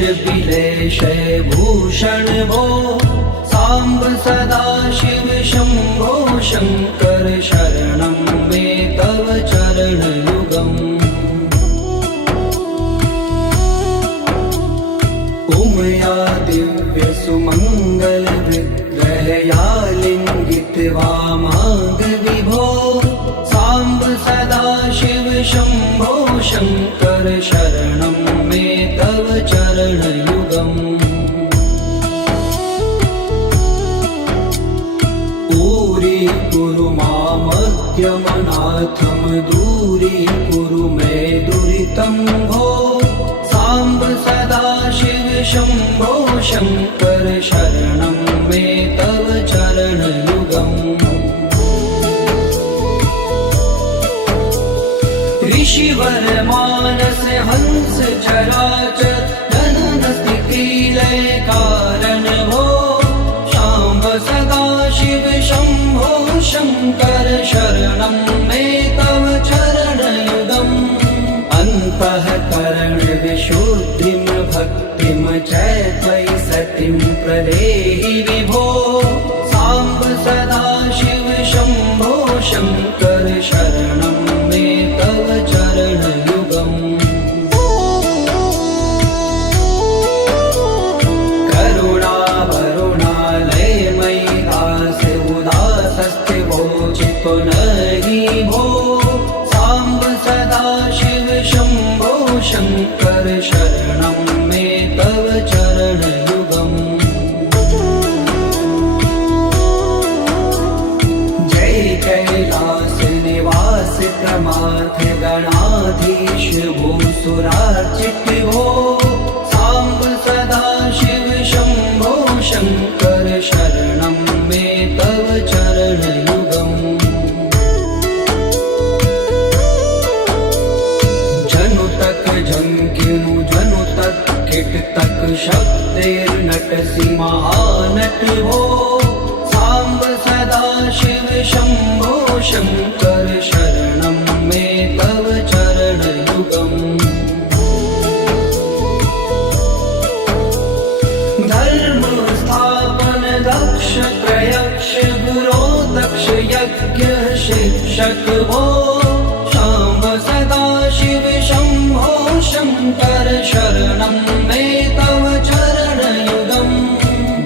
विलेशय भूषण भो साम्ब सदा शिव शम्भो शङ्कर शरणं मे तव चरणयुगम् उमया दिव्य सुमङ्गल विग्रहया लिङ्गित वामाङ्ग विभो साम्ब सदा शिव शम्भो शङ्कर शरणं मे तव चरणयुगम् दूरीकुरु मामद्यमनाथं दूरीकुरु मे दुरितं भो साम्ब सदा शिव शम्भो शङ्कर शरणं मे तव चरणयुगम् ऋषिवर मानस हंस चराचर जनन स्थिति लय कारण भो शाम्ब सदा शिव शम्भो शङ्कर शरणं मे तव चरणयुगम् अन्तःकरण विशुद्धिं भक्तिं च त्वयि सतिं प्रदेहि विभो साम्ब सदा शिव शम्भो शङ्कर शरणं मे तव चरणयुगम् पुनरि भो साम्ब सदा शिव शम्भो शङ्कर शरणं मे तव चरणयुगम् जय कैलास निवास प्रमाथ गणाधीश भूसुरार्चित भो साम्ब सदा शिव शम्भो शङ्कर शरणं मे तव चरणयुगम् झंकिनु जनु तक किट तक शब्देर्नटसि महानट भो साम्ब सदा शिव शम्भो शङ्कर शरणं मे तव चरणयुगम् धर्म स्थापन दक्ष प्रयक्ष गुरो दक्ष यज्ञ शिक्षक भो शाम्ब सदा शिव शम्भो शङ्कर शरणं मे तव चरणयुगम्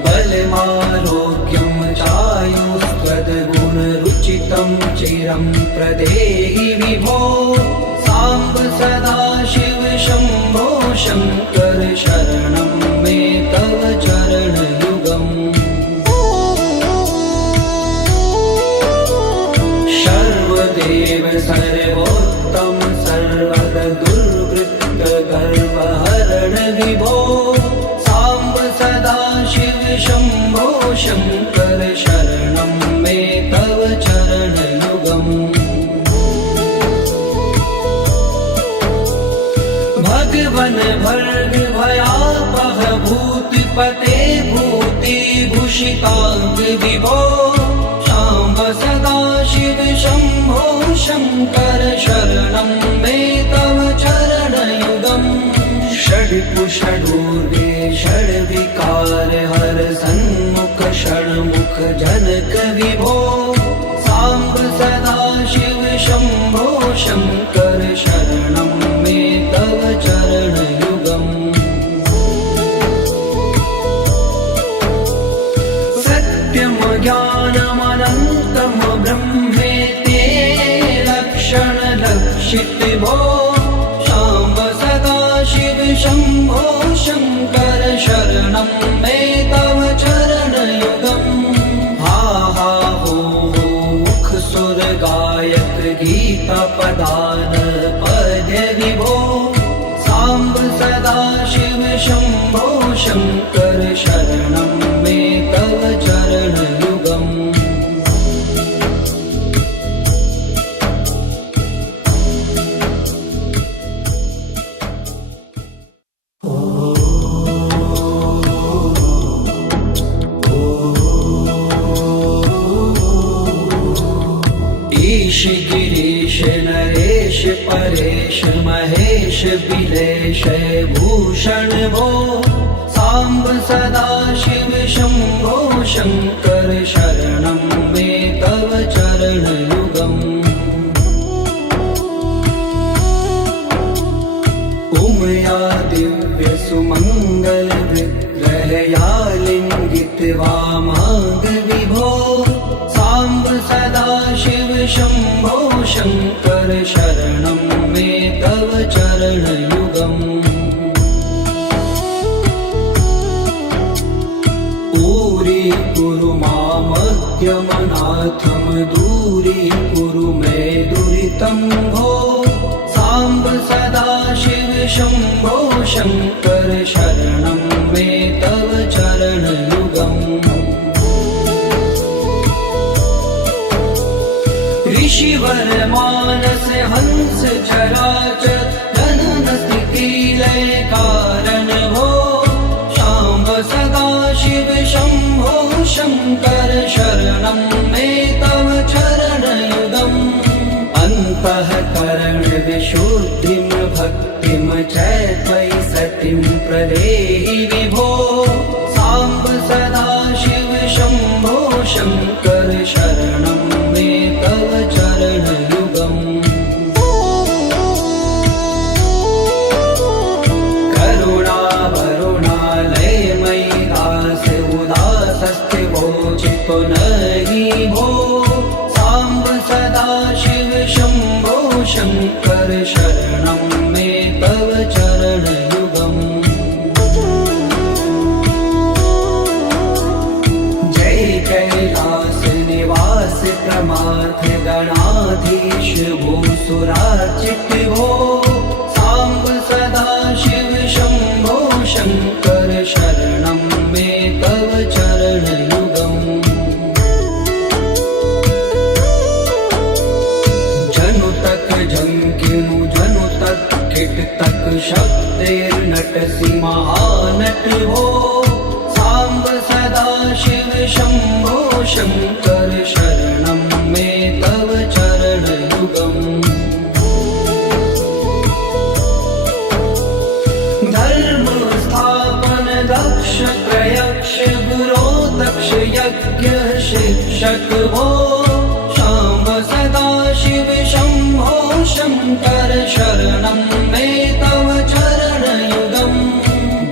बलमारोग्यं चायुस्त्वद्गुणरुचितं चिरं प्रदेहि विभो साम्ब सदा शिव शम्भो शङ्कर शरणं मे तव चरणयुगम् सर्वदेव सर्वोत्तम सर्वद दुर्वृत्त गर्वहरण विभो साम्ब सदा शिव शम्भो शङ्कर शरणं मे तव चरणयुगम् भगवन भर्ग भयापह भूतिपते भूतिभूषिताङ्ग विभो साम्ब सदा शिव शम्भो शङ्कर शरणं मे तव चरणयुगम् षड्पुषडूर्वे षड्विकार हर सन्मुख षण्मुख जनक विभो साम्ब सदा शिव शम्भो शङ्कर शरणं मे तव चरणयुगम् सत्यं ज्ञानमनन्तं ब्रह्मेते लक्षणलक्षित भो साम्ब सदा शिव शम्भो शङ्कर शरणं मे तव चरणयुगम् हा हा हो मुख सुर गायक गीता पदान पद्य विभो साम्ब सदा शिव शम्भो शङ्कर शरणं मे तव चरणयुगम् विलेशय भूषण भो साम्ब सदा शिव शम्भो शङ्कर शरणं मे तव चरणयुगम् उमया दिव्य सुमङ्गल विग्रहया लिङ्गित्वा माग विभो साम्ब सदा शिव शम्भो शङ्कर शरणं मे तव चरणयुगम् दूरी मामद्यमनाथं दूरीकुरु मे दुरितं भो साम्ब सदा शिव शम्भो शङ्कर शरणं मे तव चरणयुगम् ऋषिवर मानस हंस चराचर जनन स्थिति लय कारण भो शाम्ब सदा शिव शम्भो शङ्कर शरणं मे तव चरणयुगम् अन्तःकरण विशुद्धिं भक्तिं च त्वयि सतिं प्रदेहि विभो साम्ब सदा शिव शम्भो शङ्कर शरणं मे तव चरणयुगम् चितो नहि भो साम्ब सदा शिव शम्भो शङ्कर शरणं मे तव चरणयुगम् जय कैलास निवास प्रमाथ गणाधीश भूसुरार्चित भो साम्ब सदा शिव शम्भो शङ्कर शरणं मे तव चरणयुगम् जंकिनु जनु तक किट तक शब्देर्नटसि महानट हो साम्ब सदा शिव शम्भो शङ्कर शरणं मे तव चरणयुगम् धर्म स्थापन दक्ष प्रयक्ष गुरो दक्ष यज्ञ शिक्षक हो शाम्ब सदा शिव शम्भो शङ्कर शरणं मे तव चरणयुगम्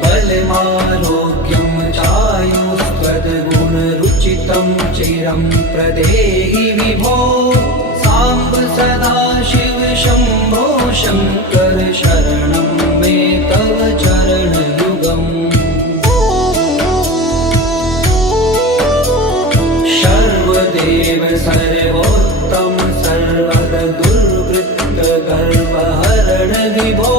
बलमारोग्यं चायुस्त्वद्गुणरुचितं चिरं प्रदेहि विभो साम्ब सदा शिव शम्भो शङ्कर शरणं मे तव चरणयुगम् सर्वदेव सर्वोत्तम सर्वद दुर्वृत्त गर्वहरण विभो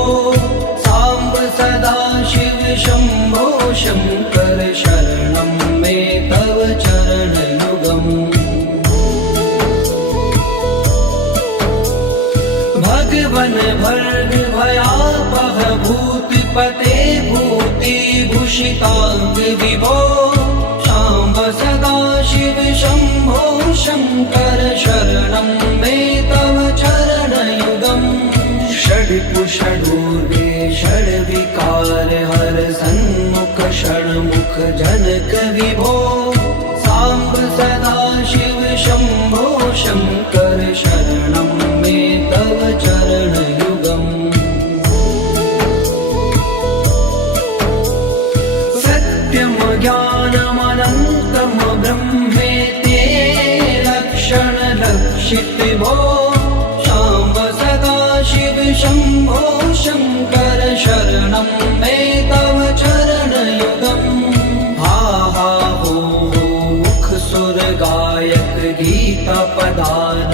साम्ब सदा शिव शम्भो शङ्कर शरणं मे तव चरणयुगम् भगवन भर्ग भयापह भूतिपते भूतिभूषिताङ्ग विभो साम्ब सदा शिव शम्भो शङ्कर शरणं मे तव चरणयुगम् षड्कुषडूर्वे षड्विकार हर सन्मुख षण्मुख जनक विभो साम्ब सदा शिव शम्भो शङ्कर शरणं मे तव चरणयुगम् सत्यं ज्ञानमनन्तं ब्रह्मेते लक्षणलक्षित भो शाम्ब सदा शिव शम्भो शङ्कर शरणं मे तव चरणयुगम् हा हा हो मुख सुर गायक गीता पदान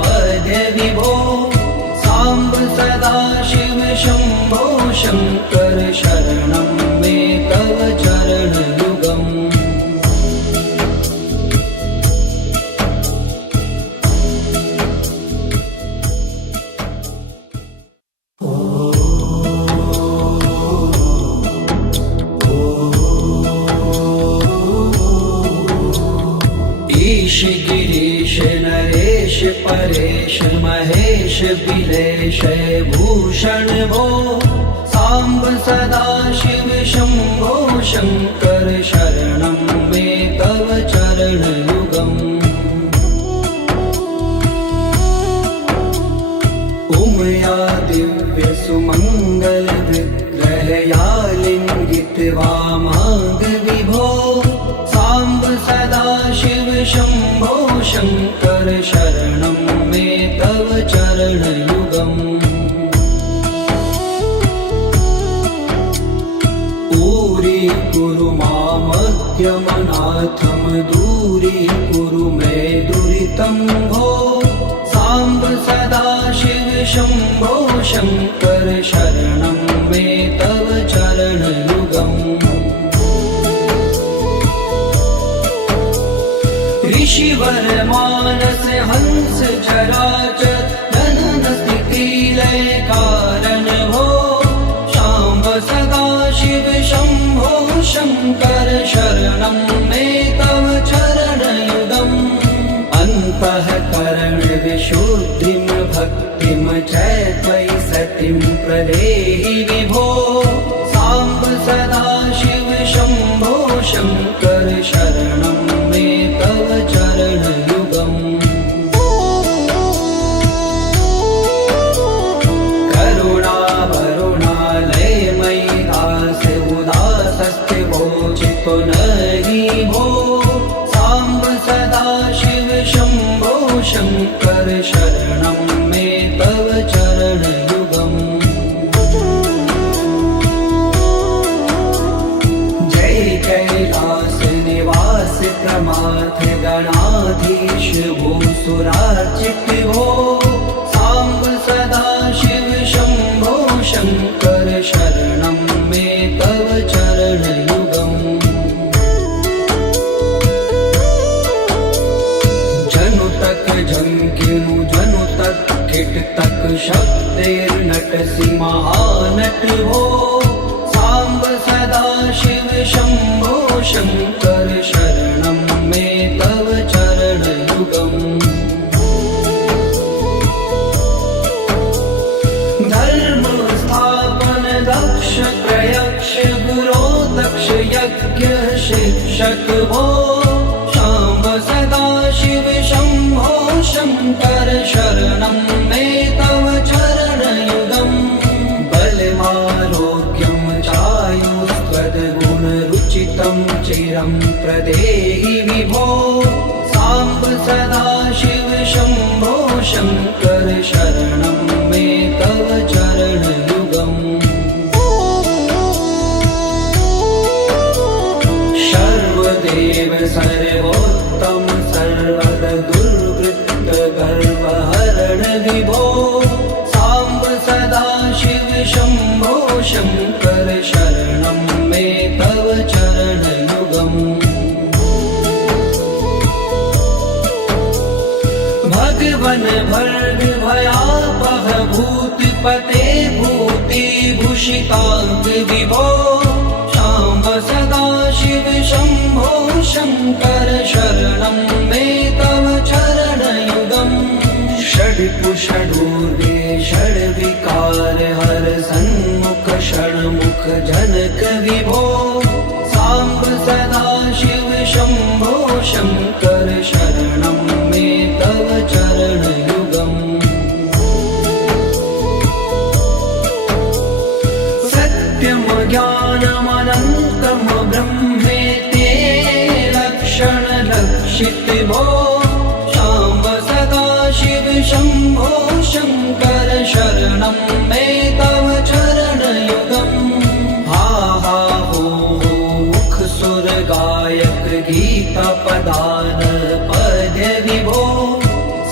पद्य विभो साम्ब सदा शिव शम्भो शङ्कर शरणं मे तव चरणयुगम् ईश गिरीश नरेश परेश महेश बिलेश भूषण भो सांब सदा शिव शंभो शंकर शरणं मे तव चरणयुगम् उमया दिव्य सुमंगल विग्रहया लिंगित वामांग विभो सांब सदा शिव शंभो शंकर शरणं मे तव चरणयुगम् कुरु मामद्यमनाथं दूरीकुरु मे दुरितं भो सांब सदा शिव शंभो शंकर शरणं मे तव चरणयुगम् ऋषिवर मानस हंस चराचर जनन स्थिति लय कारण भो शाम्ब सदा शिव शंभो शंकर शरणं मे तव चरणयुगम् अन्तःकरण विशुद्धिं भक्तिं च त्वयि सतिं प्रदेहि विभो सांब सदा शिव शंभो शंकर शरणं मे तव चरणयुगम् चितो नहि भो सांब सदा शिव शंभो शंकर शरणं मे तव चरणयुगम् जय कैलास निवास प्रमाथ गणाधीश भूसुरार्चित भो सांब सदा शिव शंभो शंकर शरणं मे तव चरणयुगम् जनु तक झंकिनु जनु तक किट तक शब्देर्नटसि महानट हो सांब सदा शिव शंभो शंकर शरणं मे तव चरणयुगम् धर्म स्थापन दक्ष प्रयक्ष गुरो दक्ष यज्ञ शिक्षक भो शाम्ब सदा शिव शंभो शंकर शरणं मे तव चरणयुगम् बलमारोग्यं चायुस्त्वद्गुणरुचितं चिरं प्रदेहि विभो सांब सदा शिव शंभो शंकर शरणं मे तव चरणयुगम् सर्वदेव सर्वोत्तम सर्वद दुर्वृत्त गर्वहरण विभो सांब सदा शिव शंभो शंकर शरणं मे तव चरणयुगम् भगवन भर्ग भयापह भूतपते भूतिभूषितांग विभो शाम्ब सदा शिव शंभो शंकर शरणं मे तव चरणयुगम् षड्कुषडूर्वे षड्विकार हर सन्मुख षण्मुख जनक विभो सांब सदा शिव शंभो शंकर शरणं मे तव चरणयुगम् सत्यं ज्ञानमनन्तं ब्रह्मेते लक्षण लक्षित भो शाम्ब सदा शिव शंभो शंकर शरणं मे तव चरणयुगम् हा हा हो मुख सुर गायक गीता पदान पद्य विभो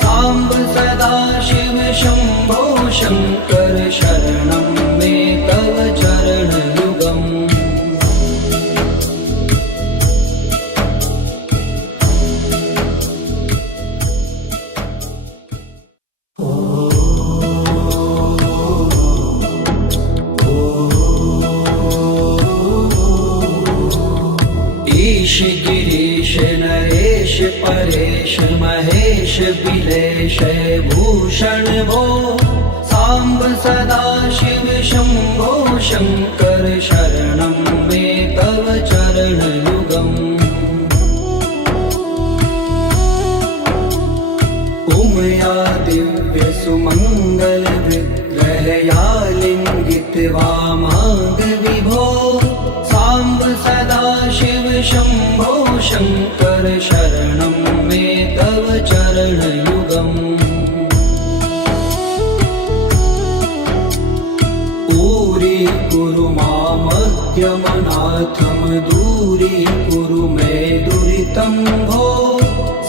सांब सदा शिव शंभो शंकर शरणं मे तव चरणयुगम् गिरीश नरेश परेश महेश बिलेश भूषण भो सांब सदा शिव शंभो शंकर शरणं मे तव चरणयुगम् उमया दिव्य सुमंगल विग्रहया लिंगित वामांग विभो सांब सदा शिव शंभो शंकर शरणं मे तव चरणयुगम् कुरु मामद्यमनाथं दूरीकुरु मे दुरितं भो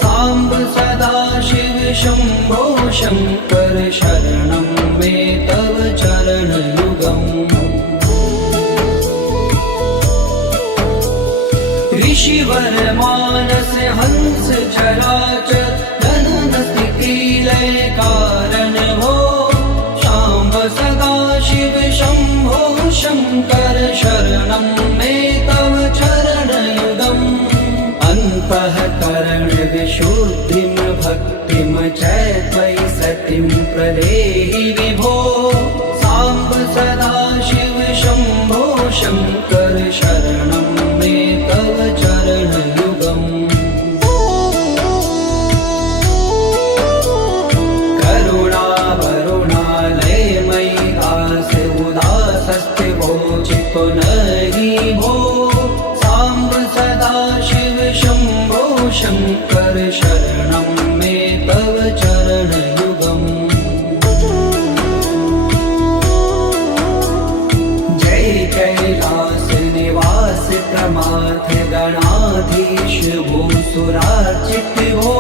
सांब सदा शिव शंभो शंकर शरणं मे तव चरणयुगम् ऋषिवर मानस हंस चराचर जनन स्थिति लय कारण भो सांब सदा शिव शंभो शंकर शरणं मे तव चरणयुगम् अन्तःकरण विशुद्धिं भक्तिं च त्वयि सतिं प्रदेहि विभो सांब सदा शिव शंभो शंकर शरणं मे तव चरणयुगम् नहि भो सांब सदा शिव शंभो शंकर शरणं मे तव चरणयुगम् जय कैलास निवास प्रमाथ गणाधीश भूसुरार्चित भो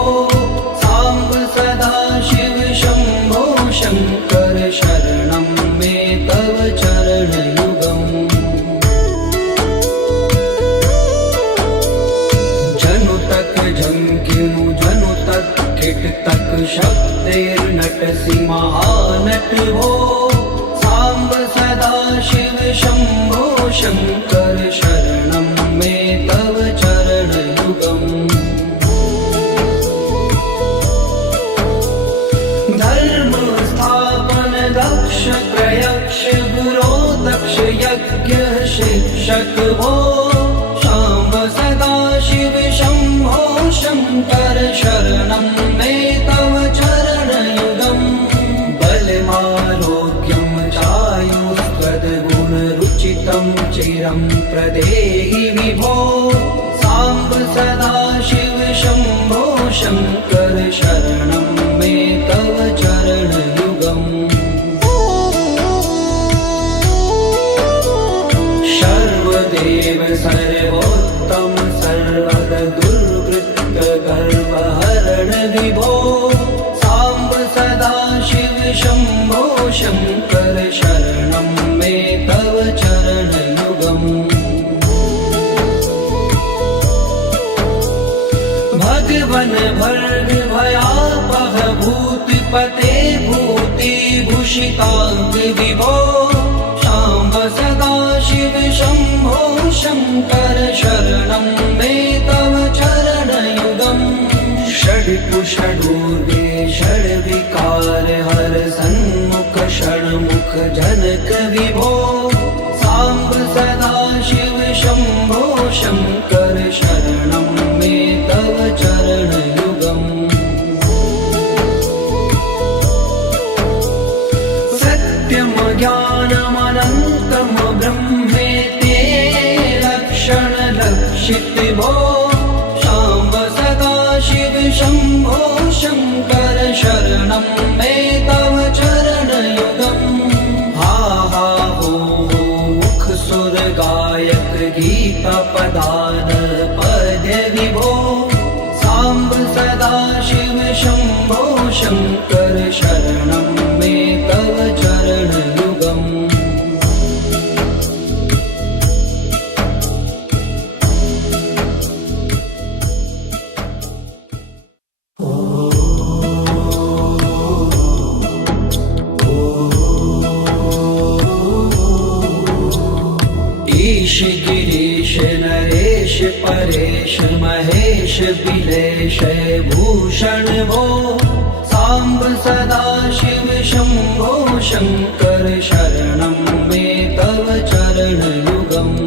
सांब सदा शिव शंभो शंकर शरणं मे तव चरणयुगम् झंकिनु जनु तक किट तक शब्दैर्नटसि महानट भो सांब सदा शिव शंभो शंकर शरणं मे तव चरणयुगम् धर्म स्थापन दक्ष प्रयक्ष गुरो दक्ष यज्ञ शिक्षक भो सांब सदा शिव शंभो शंकर शरणं मे तव चरणयुगम् बलमारोग्यं चायुस्त्वद्गुणरुचितं चिरं प्रदेहि विभो सांब सदा शिव शंभो शंकर शरणं मे तव चरणयुगम् सर्वदेव सर्वोत्तम सर्वद दुर्वृत्त गर्वहरण विभो सांब सदा शिव शंभो शंकर शरणं मे तव चरणयुगम् भगवन भर्ग भयापह भूतिपते भूतिभूषितांग विभो सांब सदा शिव शंभो शंकर शरणं मे तव चरणयुगम् षड्कुषडूर्वे षड्विकार हर सन्मुख षण्मुख जनक विभो सांब सदा शिव शंभो शंकर शरणं मे तव चरणयुगम् सत्यम ज्ञानमनन्तं ब्रह्मेते लक्षण लक्षित भो सांब सदा शिव शंभो शंकर शरणं मे तव चरणयुगम् हा हा हो मुख सुर गायक गीता पदान पद्य विभो सांब सदा शिव शंभो शंकर शरणं मे तव चरणयुगम् महेश बिलेश भूषण भो सांब सदा शिव शंभो शंकर शरणं मे तव चरण युगम्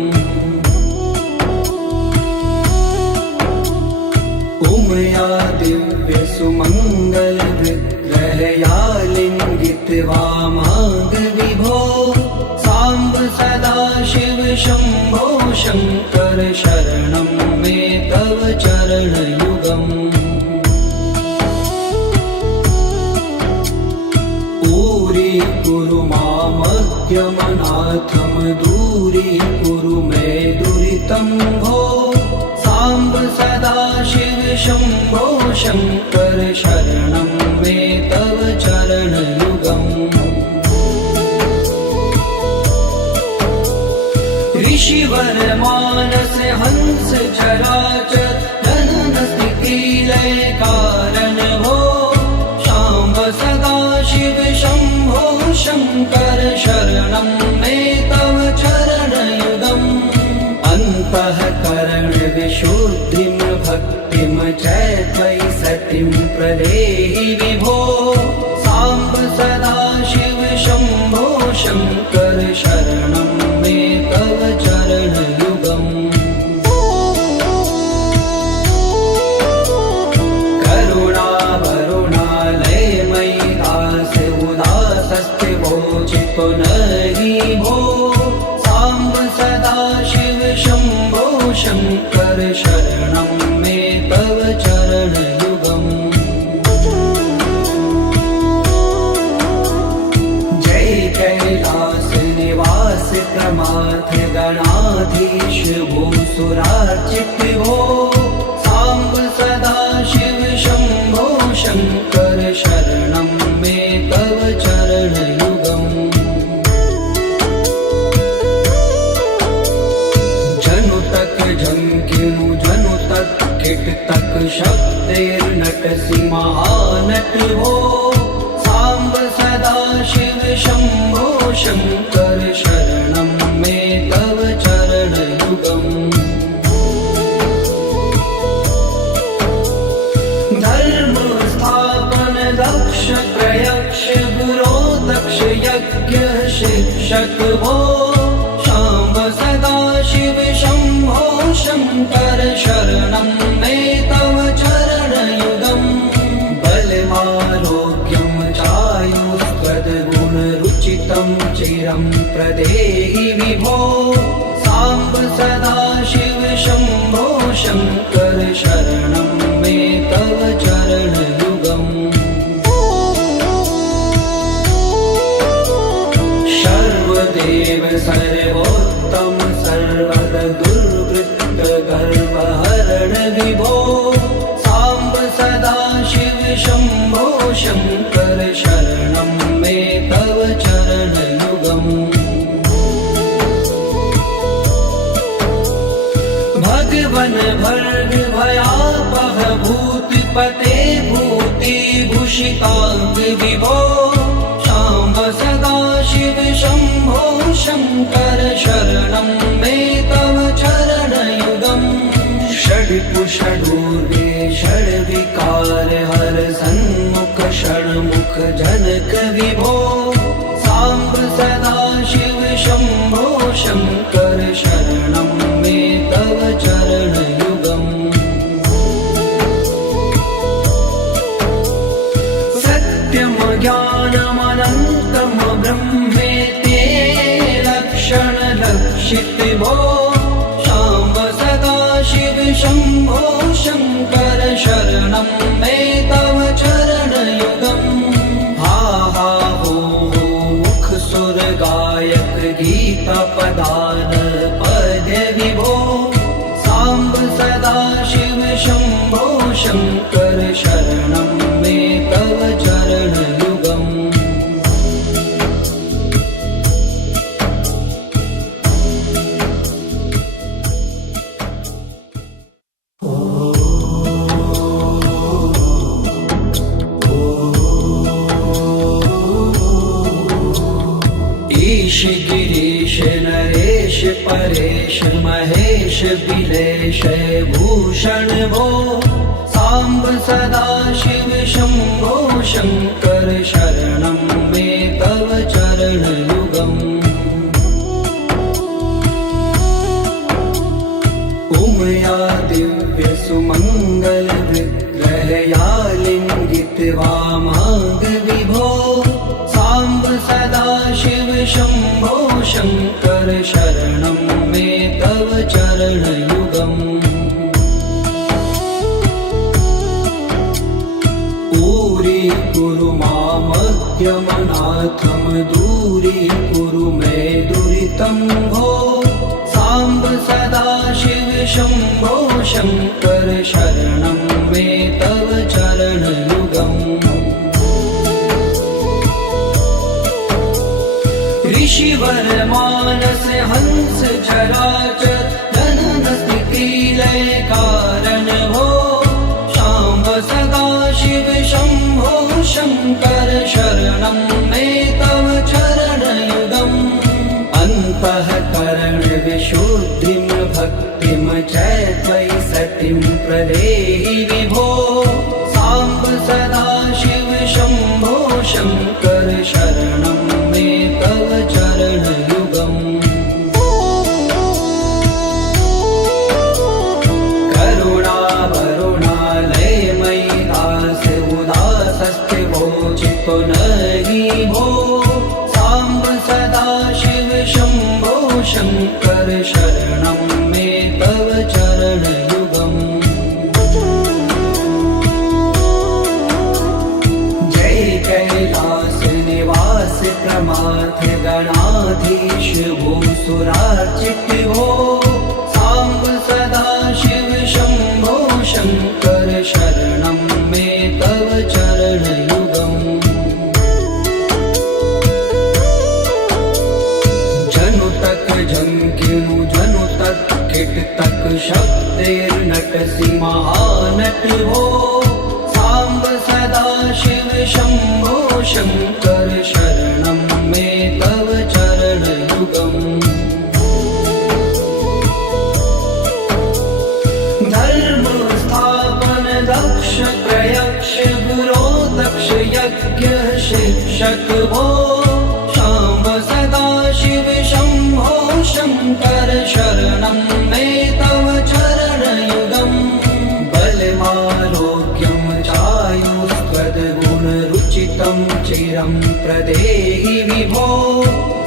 उमया दिव्य सुमंगल विग्रहया लिंगित वामांग विभो सांब सदा शिव शंभो शंकर शरणं मे तव चरण युगम् ऊरी कुरु मामज्ञमनाथम दूरी कुरु मे दुरितं भो सांब सदा शिव शंभो शंकर शरणं मे तव चरण युगम् ऋषिवर मानस हंस चराचर जनन स्थिति लय कारण भो शाम्ब सदा शिव शंभो शंकर शरणं मे तव चरण युगम् अन्तःकरण विशुद्धिं भक्तिं च त्वयि सतिं प्रदेहि विभो सांब सदा शिव शंभो शंकर शरणं मे तव चरण युगम् करुणा वरुणालय मयि दास उदासस्ते वोचितो नहि भो सांब सदा शिव शंभो शंकर शरणं मे तव चरण युगम् जय कैलास निवास प्रमाथ गणाधीश भूसुरार्चित भो सांब सदा शिव शंभो शंकर शरणं मे तव चरण युगम् जनु तक झंकिनु जनु तक किट तक शब्दैर्नटसि महानट भो सांब सदा शिव शंभो शंकर शरणं मे तव चरण युगम् धर्म स्थापन दक्ष प्रयक्ष गुरो दक्ष यज्ञ शिक्षक भो शाम्ब सदा शिव शंभो शंकर शरणं मे तव चरण युगम् बलमारोग्यं चायुस्त्वद्गुणरुचितं चिरं प्रदेहि विभो सांब सदा शिव शंभो शंकर शरणं मे तव चरण युगम् सर्वदेव सर्वोत्तम सर्वद दुर्वृत्त गर्वहरण विभो सांब सदा शिव शंभो शंकर शरणं मे तव चरण युगम् भगवन भर्ग भयापह भूतिपते भूति भूषितांग विभो शाम्ब सदा शिव शंभो शंकर शरणं मे तव चरण युगम् षड्पुषडूर्वे षड्विकार हर सन्मुख षण्मुख जनक विभो सांब सदा शिव शंभो शंकर शरणं मे तव चरण युगम् सत्यम ज्ञानमनन्तं ब्रह्मेति लक्षण लक्षित भो शाम्ब सदा शिव शंभो शंकर शरणं मे तव चरण युगम् हा हा हो मुख सुर गायक गीता पदान पद्य विभो सांब सदा शिव शंभो शंकर शरणं मे तव चरण युगम् ईश गिरीश नरेश परेश महेश भूषण भो साम्ब सदा शिव शम्भो शङ्कर शरणं मे तव चरणयुगम् उमया दिव्य सुमङ्गल विग्रहया लिङ्गित वामाङ्ग विभो साम्ब सदा शिव शम्भो शङ्कर शरणं मे तव चरणयुगम् कुरु मामद्यमनाथं दूरीकुरु मे दुरितं भो साम्ब सदा शिव शम्भो शङ्कर शरणं मे तव चरणयुगम् ऋषिवर मानस हंस चराचर जनन स्थिति लय कारण भो शाम्ब सदा शिव शम्भो शङ्कर शरणं मे तव चरणयुगम् अन्तःकरण विशुद्धिं भक्तिं च त्वयि सतिं प्रदेहि विभो साम्ब सदा शिव शम्भो शङ्कर शरणं मे तव चरणयुगम् पुनरि भो साम्ब सदा शिव शम्भो शङ्कर शरणं मे तव चरणयुगम् जय कैलास निवास प्रमाथ गणाधीश भूसुरार्चित भो साम्ब सदा शिव शम्भो शङ्कर शरणं मे तव चरणयुगम् झंकिनु जनु तक किट तक शब्देर्नटसि महानट भो साम्ब सदा शिव शम्भो शङ्कर शरणं मे तव चरणयुगम् धर्म स्थापन दक्ष प्रयक्ष गुरो दक्ष यज्ञ शिक्षक भो शाम्ब सदा शिव शम्भो शङ्कर शरणं मे तव चरणयुगम् बलमारोग्यं चायुस्त्वद्गुणरुचितं चिरं प्रदेहि विभो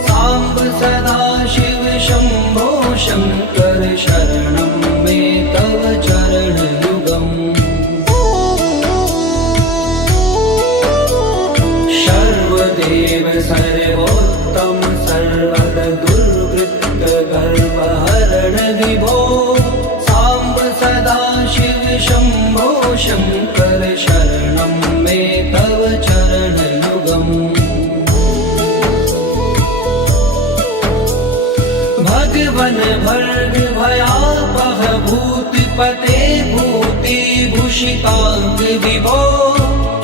साम्ब सदा शिव शम्भो शङ्कर शरणं मे तव चरणयुगम् सर्वदेव सर्वोत्तम सर्वद दुर्वृत्त गर्वहरण विभो साम्ब सदा शिव शम्भो शङ्कर शरणं मे तव चरणयुगम् भगवन् भर्ग भयापह भूतिपते भूतिभूषिताङ्ग विभो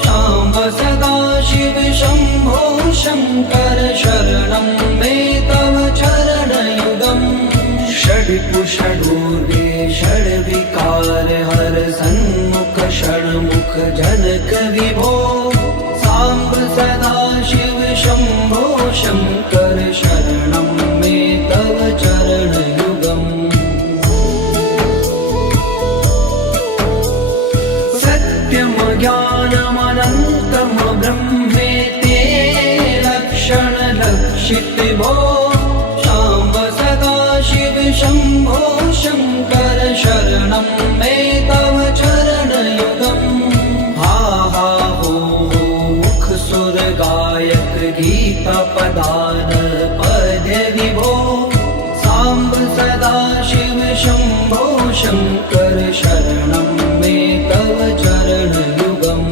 शाम्ब सदा शिव शम्भो शङ्कर शरणं मे तव चरणयुगम् षड्कुषडूर्वे षड्विकार हर सन्मुख षण्मुख जनक विभो साम्ब सदा शिव शम्भो शङ्कर शरणं मे तव चरणयुगम् सत्यं ज्ञानमनन्तं ब्रह्मेते लक्षणलक्षित भो शाम्ब सदा शिव शम्भो शङ्कर शरणं मे तव चरणयुगम् हा हा हो मुख सुर गायक गीता पदान पद्य विभो साम्ब सदा शिव शम्भो शङ्कर शरणं मे तव चरणयुगम्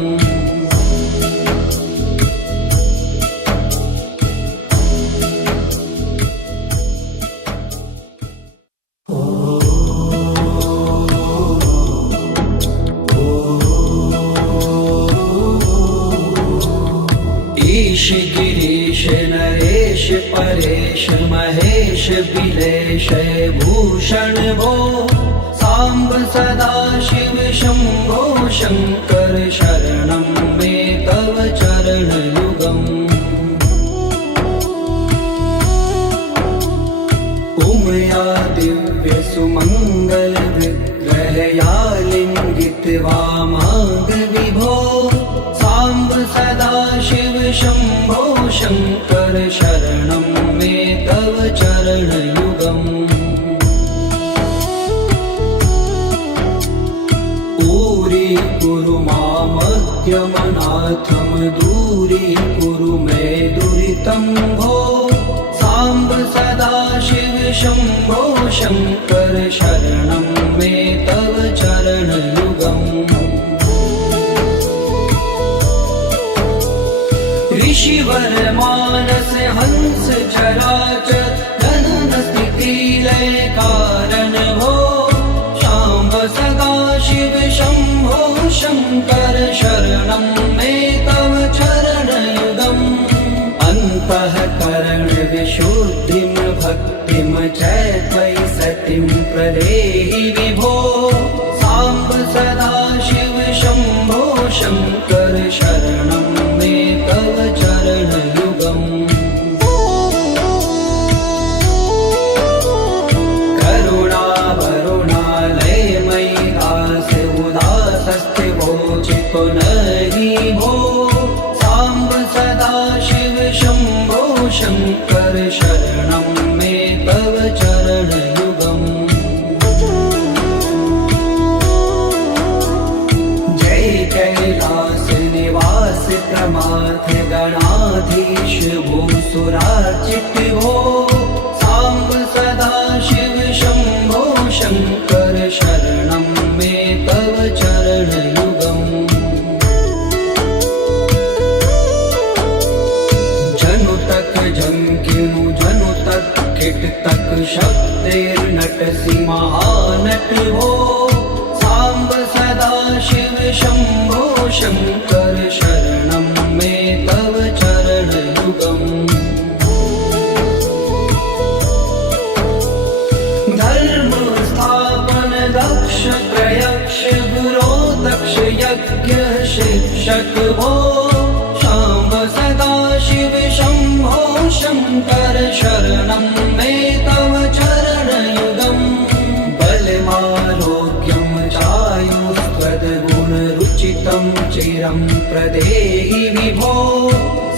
परेश महेश बिलेश भूषण भो सांब सदा शिव शंभो शंकर शरणं मे तव चरणयुगम् उमया दिव्य सुमंगल विग्रहया लिंगित वामांग विभो सांब सदा शिव शंभो शंकर शरणं मे तव चरणयुगम् कुरु मामद्यमनाथं दूरीकुरु मे दुरितं भो सांब सदा शिव शंभो शंकर शरणं मे तव चरणयुगम् ऋषिवर मानस हंस चराचर जनन स्थिति लय कारण भो सांब सदा शिव शंभो शंकर शरणं मे तव चरणयुगम् अन्तःकरण विशुद्धिं भक्तिं च त्वयि सतिं प्रदेहि विभो सांब सदा शिव शंभो शंकर शरणं मे तव चरणयुगम् पुनहि भो सांब सदा शिव शंभो शंकर शरणं मे तव चरणयुगम् जय कैलास निवास प्रमाथ गणाधीश भूसुरार्चित भो सांब सदा शिव शंभो शंकर शरणं मे तव चरणयुगम् जंकिनु जनु तक किट तक शब्देर्नटसि महानट हो सांब सदा शिव शंभो शंकर शरणं मे तव चरणयुगम् धर्म स्थापन दक्ष प्रयक्ष गुरो दक्ष यज्ञ शिक्षक भो सांब सदा शिव शंभो शंकर शरणं मे तव चरणयुगम् बलमारोग्यं चायुस्त्वद्गुणरुचितं चिरं प्रदेहि विभो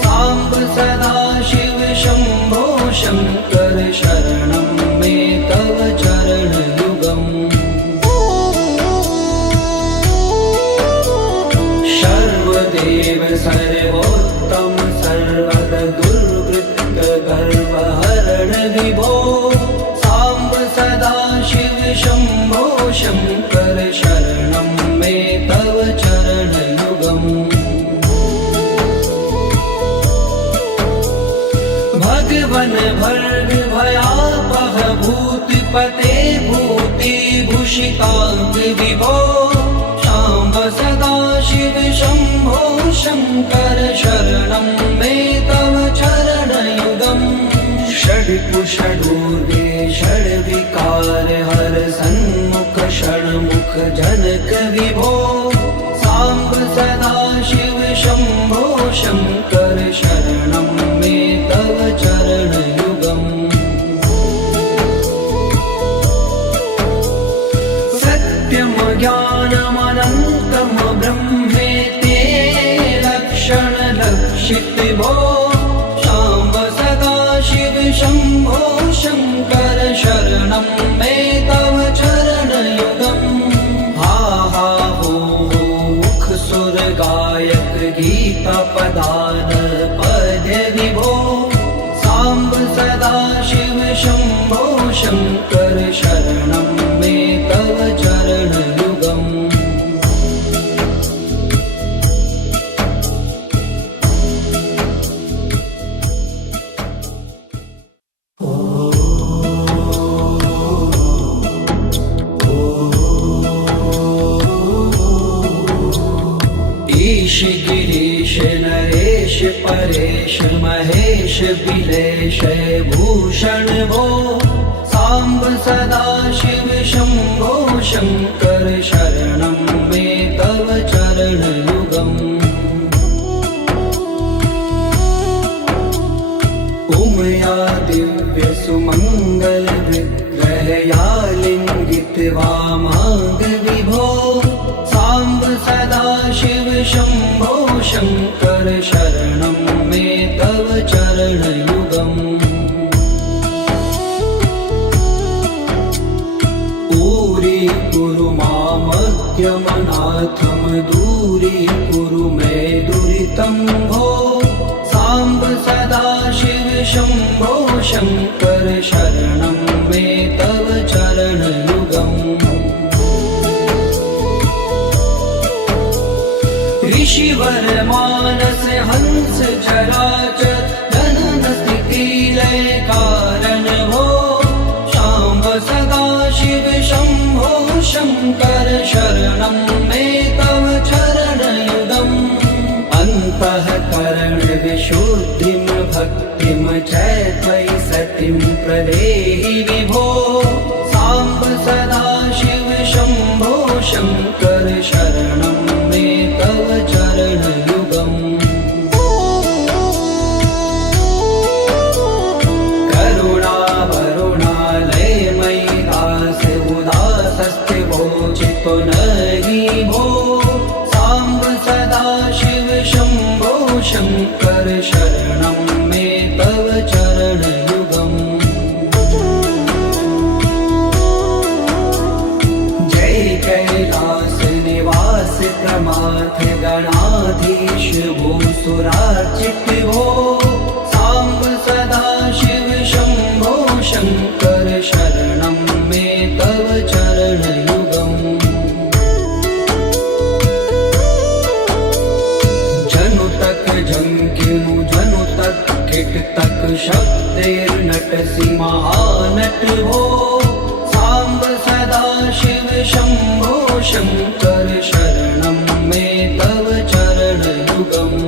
सांब सदा शिव शंभो शंकर शरणं मे तव चरणयुगम् सर्वदेव सर्वोत्तम सर्वद दुर्वृत्त गर्वहरण विभो सांब सदा शिव शंभो शंकर शरणं मे तव चरणयुगम् भगवन भर्ग भयापह भूतिपते भूतिभूषितांग विभो सांब सदा शिव शंभो शंकर शरणं मे तव चरणयुगम् षड्कुषडूर्वे षड्विकार हर सन्मुख षण्मुख जनक विभो सांब सदा शिव शंभो शंकर शरणं मे तव चरणयुगम् सत्यं ज्ञानमनन्तं ब्रह्मेति लक्षण लक्षित भो सांब सदा शिव शंभो शंकर शरणं मे तव चरणयुगम् हा हा हो मुख सुर गायक गीता पदान पद्य विभो सांब सदा शिव शंभो शंकर शरणं मे तव चरणयुगम् ईश गिरीश नरेश परेश महेश बिलेश भूषण भो सांब सदाशिव शंभो शंकर शरणं मे तव चरणयुगम् उमया दिव्य सुमंगल विग्रहया लिंगित वामांग विभो सांब सदाशिव शंभो शंकर शरणं मे तव चरणयुगम् दूरी मामज्ञमनाथं दूरी कुरु मे दुरितं भो सांब सदाशिव शंभो शंकर शरणं मे तव चरणयुगम् ऋषिवर मानस हंस चराचर जनन स्थिति लय कारण भो सांब सदाशिव शंभो शंकर शरणं मे तव चरणयुगम् अन्तःकरण विशुद्धिं भक्तिं च त्वयि सतिं प्रदेहि विभो सांब सदाशिव शंभो शंकर शरणं मे तव चरणयुगम् करुणावरुणालयमयि दास उदासस्ते वोचितो नहि भो सांब सदाशिव शंभो शंकर शरणं मे तव चरणयुगम् जय कैलास निवास प्रमाथ गणाधीश भूसुरार्चित भो सांब सदाशिव शंभो शंकर शरणं मे तव चरणयुगम् जनु तक झंकिनु जनु तक किट तक शब्दैर्नटसि महानट हो सांब सदाशिव शंभो शंकर शरणं मे तव चरणयुगम्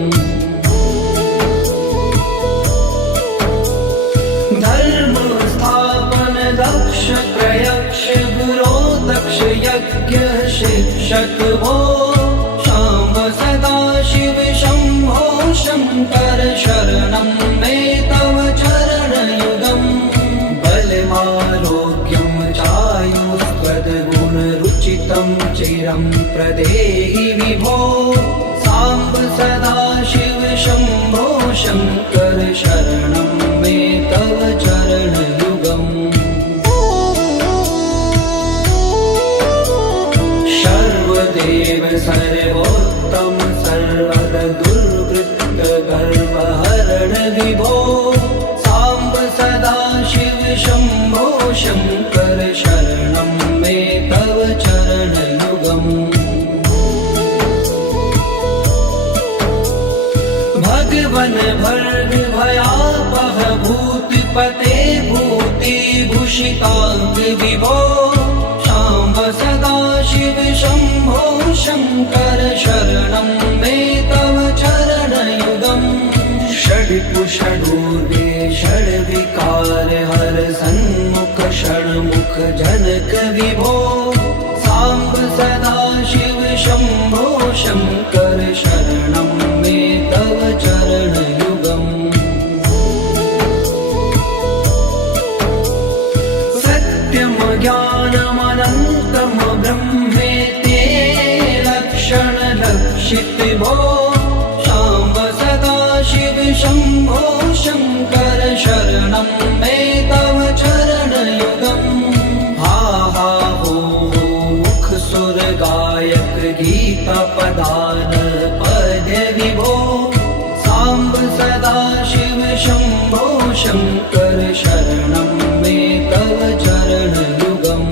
धर्म स्थापन दक्ष त्रयक्ष गुरो दक्ष यज्ञ शिक्षक भो सांब सदाशिव शंभो शंकर शरणं मे तव चरणयुगम् बलमारोग्यं चायुष्पदगुणरुचितं चिरं प्रदेहि विभो सांब सदाशिव शंभो शंकर शरणं मे तव चरणयुगम् सर्वदेव सर्वोत्तम सर्वद दुर्वृत्त गर्वहरण विभो सांब सदाशिव शंभो शंकर शरणं मे तव चरणयुगम् भगवन भर्ग भयापह भूतिपते भूतिभूषितांग विभो सांब सदाशिव शंभो शंकर शरणं मे तव चरणयुगम् षड्कुषडूर्वे षड्विकार हर सन्मुख षण्मुख जनक विभो सांब सदाशिव शंभो शंकर शरणं मे तव चरणयुगम् सत्यं ज्ञानमनन्तं ब्रह्मेति लक्षण लक्षित भो सांब सदाशिव शंभो शंकर शरणं मे तव चरणयुगम् हा हा हो मुख सुर गायक गीता पदान पद्य विभो सांब सदाशिव शंभो शंकर शरणं मे तव चरणयुगम्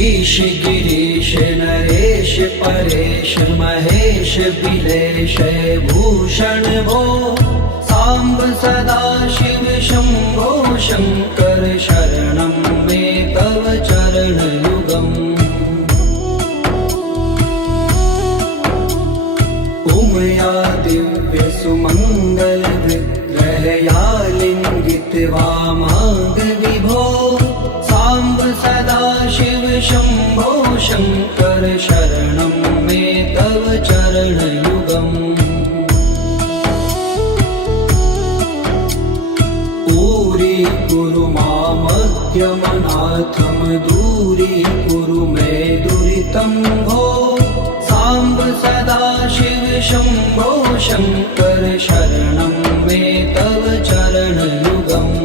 ईश गिरीश नरेश परेश महेश बिलेश भूषण भो सांब सदा शिव शंभो शंकर शरणं मे तव चरण युगम् उमया दिव्य सुमंगल विग्रहया लिंगित वामांग विभो सांब सदा शिव शंभो शंकर शरणं मे तव चरण युगम् पूरी कुरु मामद्यमनाथम दूरी कुरु मे दुरितं भो सांब सदा शिव शंभो शंकर शरणं मे तव चरण युगम्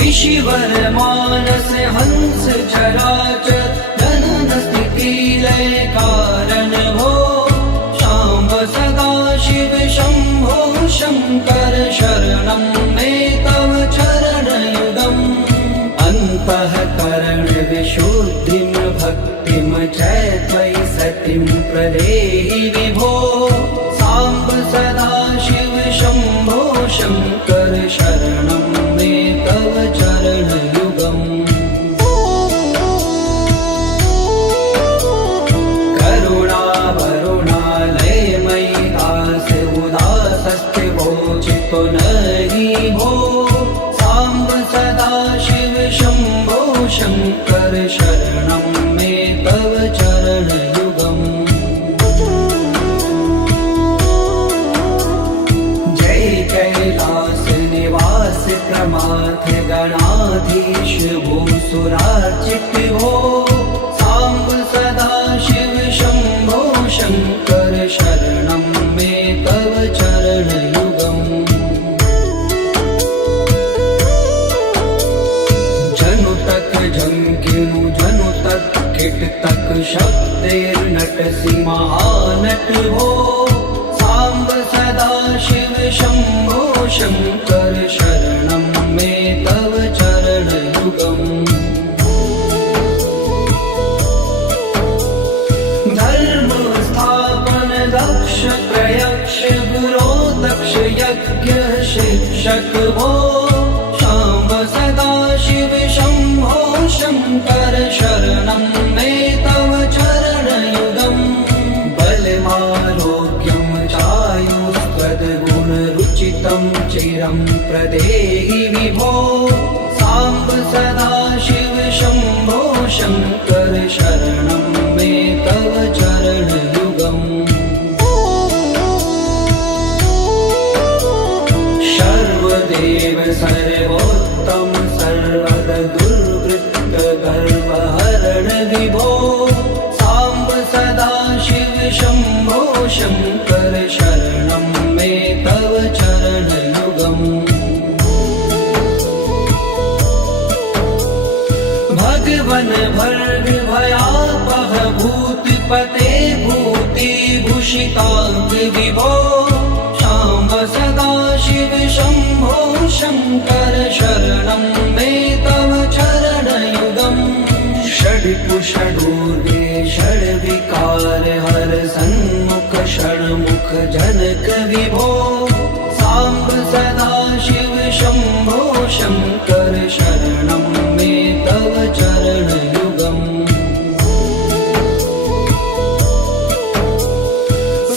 ऋषिवर मानस हंस चराचर जनन स्थिति लय कारण भो सांब सदा शिव शंभो शंकर शरणं मे तव चरण युगम् अन्तःकरण विशुद्धिं भक्तिं च त्वयि सतिं प्रदेहि विभो सांब सदा शिव शंभो शंकर शरणं मे तव चरण युगम् करुणा वरुणालयमयि दास उदासस्ते वोचितो नहि भो सांब सदा शिव शंभो शंकर शरणं मे तव चरण युगम् जय कैलास निवास प्रमाथ गणाधीश भूसुरार्चित भो सांब सदा शिव शंभो शंकर शरणं मे तव चरण युगम् जनु तक झंकिनु जनु तक किट तक शब्देर्नटसि महानट भो सांब सदा शिव शंभो शंकर शरणं मे तव चरण युगम् धर्म स्थापन दक्ष प्रयक्ष गुरो दक्ष यज्ञ शिक्षक भो सांब सदा शिव शंभो शंकर शरणं मे तव चरण युगम् बलमारोग्यं चायुस्त्वद्गुणरुचितं चिरं प्रदेहि विभो सांब सदा शिव शंभो शंकर शरणं मे तव चरण युगम् सर्वदेव सर्वोत्तम सर्वद दुर्वृत्त गर्वहरण विभो सांब सदा शिव शंभो शंकर शरणं मे तव चरण युगम् भगवन भर्ग भयापह भूतपते भूति भूषितांग विभो सांब सदा शिव शंभो शंकर शरणं मे तव चरण युगम् षड्कुषडूर्वे षड्विकार हर सन्मुख षण्मुख जनक विभो सांब सदा शिव शंभो शंकर शरणं मे तव चरण युगम्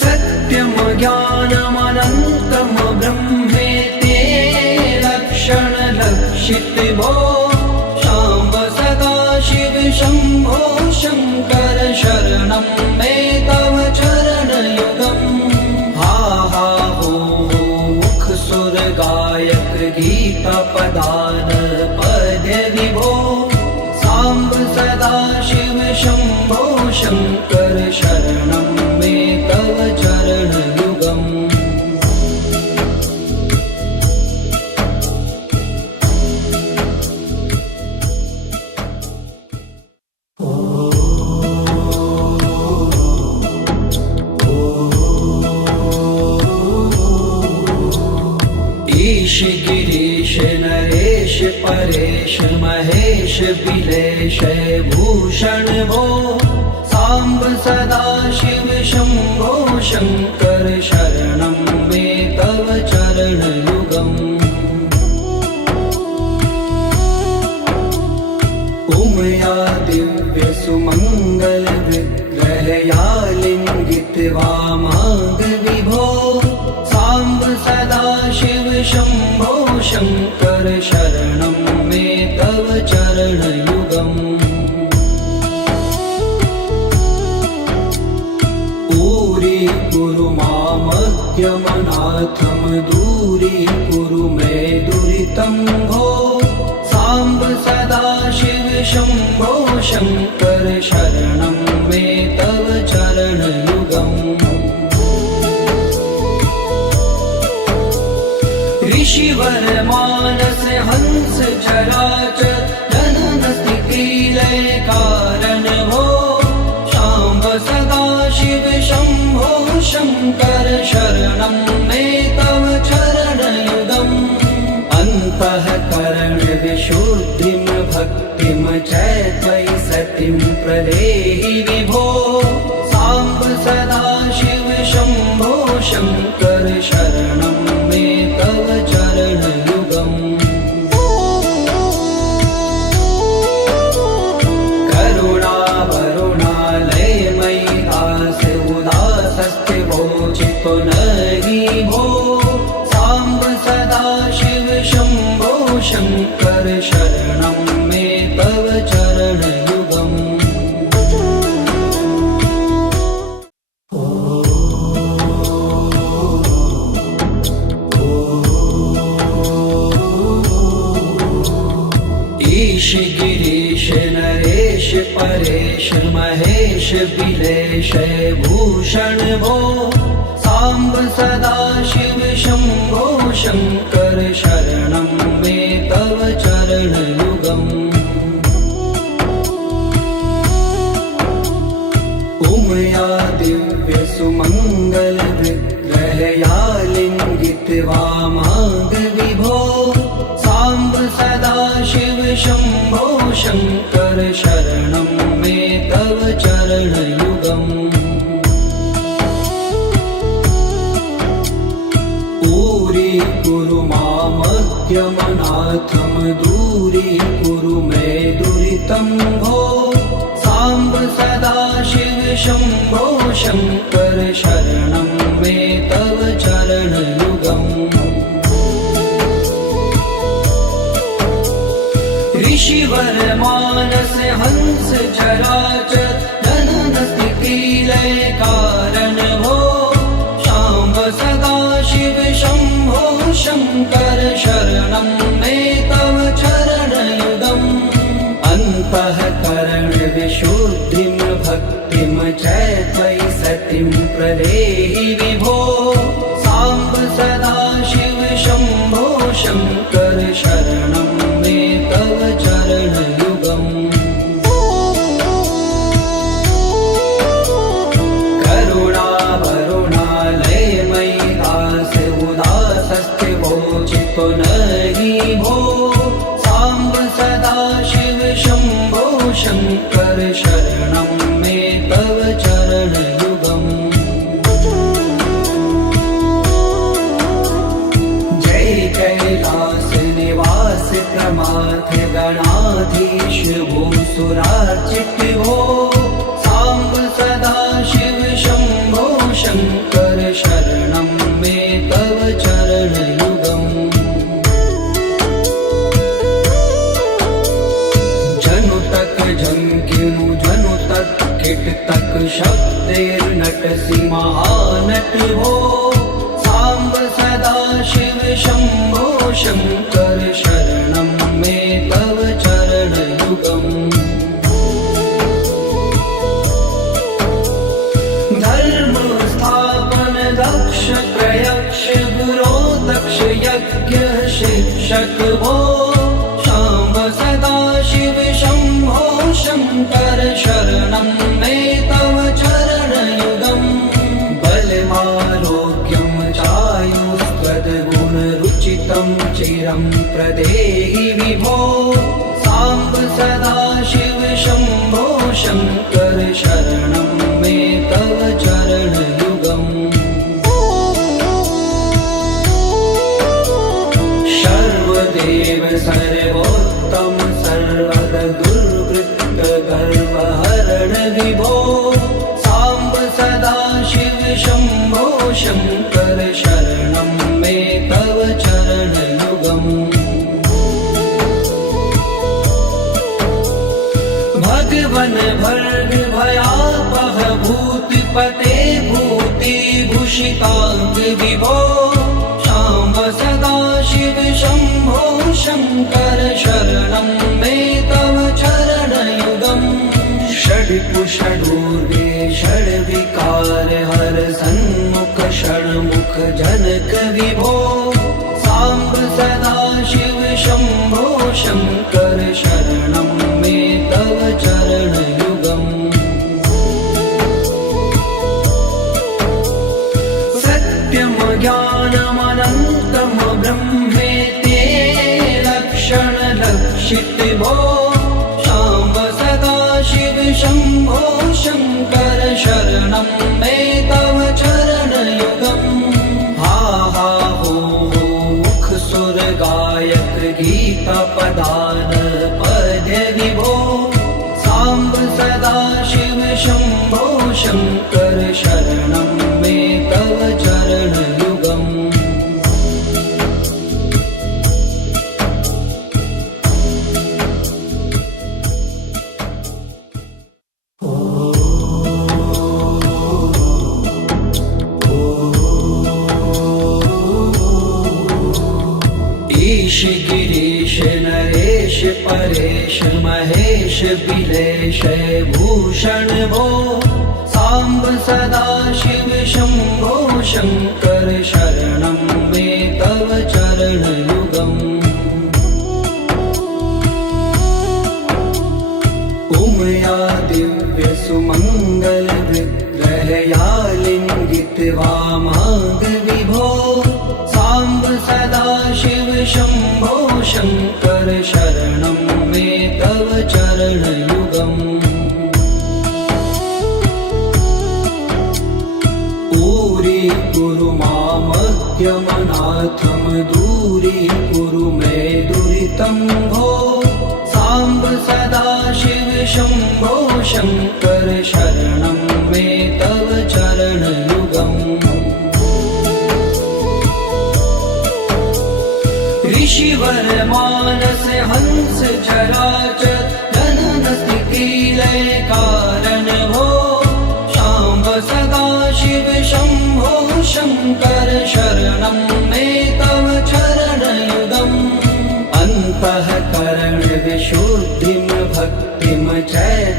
सत्यम ज्ञानमनन्तम ब्रह्मेते लक्षण लक्षित भो सांब सदा शिव शंभो शंकर शरणं मे तव चरण युगम् हा हा हो मुख सुर गायक गीता पदान पद्य विभो सांब सदा शिव शंभो शंकर शरणं मे तव चरण युगम् गिरीश नरेश परेश महेश बिलेश भूषण भो सांब सदाशिव शंभो शंकर शरणं मे तव चरणयुगम् उमया दिव्य सुमंगल विग्रहया लिंगित वामांग विभो सांब सदाशिव शंभो शंकर शरणं मे तव चरणयुगम् कुरु मामज्ञमनाथं दूरीकुरु मे दुरितं भो सांब सदाशिव शंभो शंकर शरणं मे तव चरणयुगम् ऋषिवर मानस हंस चराचर जनन स्थिति लय कारण भो सांब सदाशिव शंभो शंकर शरणं मे तव चरणयुगम् अन्तःकरण विशुद्धिं भक्तिं च त्वयि सतिं प्रदेहि विभो सांब सदाशिव शंभो शंकर शरणं मे तव चरणयुगम् करुणावरुणालयमयि दास उदासस्ते वोचितो नहि भो सांब सदाशिव शंभो शंकर शरणं मे तव चरणयुगम् ईश गिरीश नरेश परेश महेश बिलेश भूषण भो सांब सदाशिव शंभो शंकर शरणं मे तव चरणयुगम् उमया दिव्य सुमंगल विग्रहया लिंगित वामांग विभो सांब सदाशिव शंभो शंकर शरणं मे तव चरणयुगम् कुरु मामज्ञमनाथं दूरीकुरु मे दुरितं भो सांब सदाशिव शंभो शंकर शरणं मे तव चरणयुगम् ऋषिवर मानस हंस चराचर जनन स्थिति लय कारण भो सांब सदाशिव शंभो शंकर शरणं मे तव चरणयुगम् अन्तःकरण विशुद्धिं भक्तिं च त्वयि सतिं प्रदेहि विभो सांब सदाशिव शंभो शंकर शरणं मे तव चरणयुगम् करुणावरुणालयमयि दास उदासस्ते वोचितो नहि भो सांब सदाशिव शंभो शंकर शरणं मे तव चरणयुगम् जय कैलास निवास प्रमाथ गणाधीश भूसुरार्चित भो सांब सदाशिव शंभो शंकर शरणं मे तव चरणयुगम् जनु तक झंकिनु जनु तक किट तक शब्देर्नटसि महानट भो सांब सदाशिव शंभो शंकर शरणं मे तव चरणयुगम् धर्म स्थापन दक्ष प्रयक्ष गुरो दक्ष यज्ञ शिक्षक भो सांब सदाशिव शंभो शंकर शरणं मे तव चरणयुगम् बलमारोग्यं चायुस्त्वद्गुणरुचितं चिरं प्रदेहि विभो सदाशिव शम्भो शङ्कर शरणं मे तव चरणयुगम् सर्वदेव सर्वोत्तम सर्वद दुर्वृत्त गर्वहरण विभो साम्ब सदाशिव शम्भो शङ्कर शरणं मे तव चरणयुगम् भगवन भर्ग भयापह भूतिपते भूतिभूषिताङ्ग विभो शाम्ब सदाशिव शम्भो शङ्कर शरणं मे तव चरणयुगम् षड्कुषडूर्वे षड्विकार हर सन्मुख षण्मुख जनक विभो साम्ब सदाशिव शम्भो शङ्कर शरणं मे तव चरणयुगम् सत्यं ज्ञानमनन्तं ब्रह्मेति लक्षणलक्षितिभो शाम्ब सदाशिव शम्भो शङ्कर शरणं मे तव चरणयुगम् हा हा हो मुख सुर गायक गीता पदान पद्य विभो साम्ब सदाशिव शम्भो शङ्कर शरणं मे तव चरणयुगम् ईश गिरीश नरेश परेश महेश बिलेश भूषण भो साम्ब सदाशिव शम्भो शङ्कर शरणं मे तव चरणयुगम् उमया दिव्य सुमङ्गल विग्रहया लिङ्गित वामाङ्ग विभो साम्ब सदाशिव शम्भो शङ्कर शरणं मे तव चरणयुगम् दूरी मामज्ञमनाथं दूरीकुरु मे दुरितं भो साम्ब सदाशिव शम्भो शङ्कर शरणं मे तव चरणयुगम् ऋषिवर मानस हंस चराचर जनन स्थिति लय कारण भो शाम्ब सदाशिव शम्भो शङ्कर शरणं मे तव चरणयुगम् अन्तःकरण विशुद्धिं भक्तिं च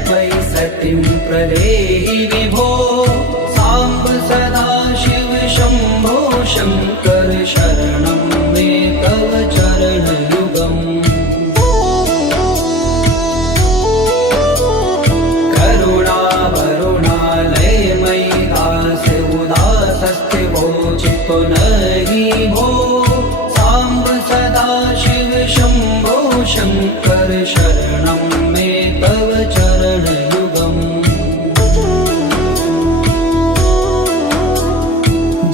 त्वयि सतिं प्रदेहि विभो साम्ब सदाशिव शम्भो शङ्कर शरणं मे तव चरणयुगम् करुणावरुणालयमयि दास उदासस्थिवो चित्तो नहि भो साम्ब सदाशिव शम्भो शङ्कर शरणं मे तव चरणयुगम्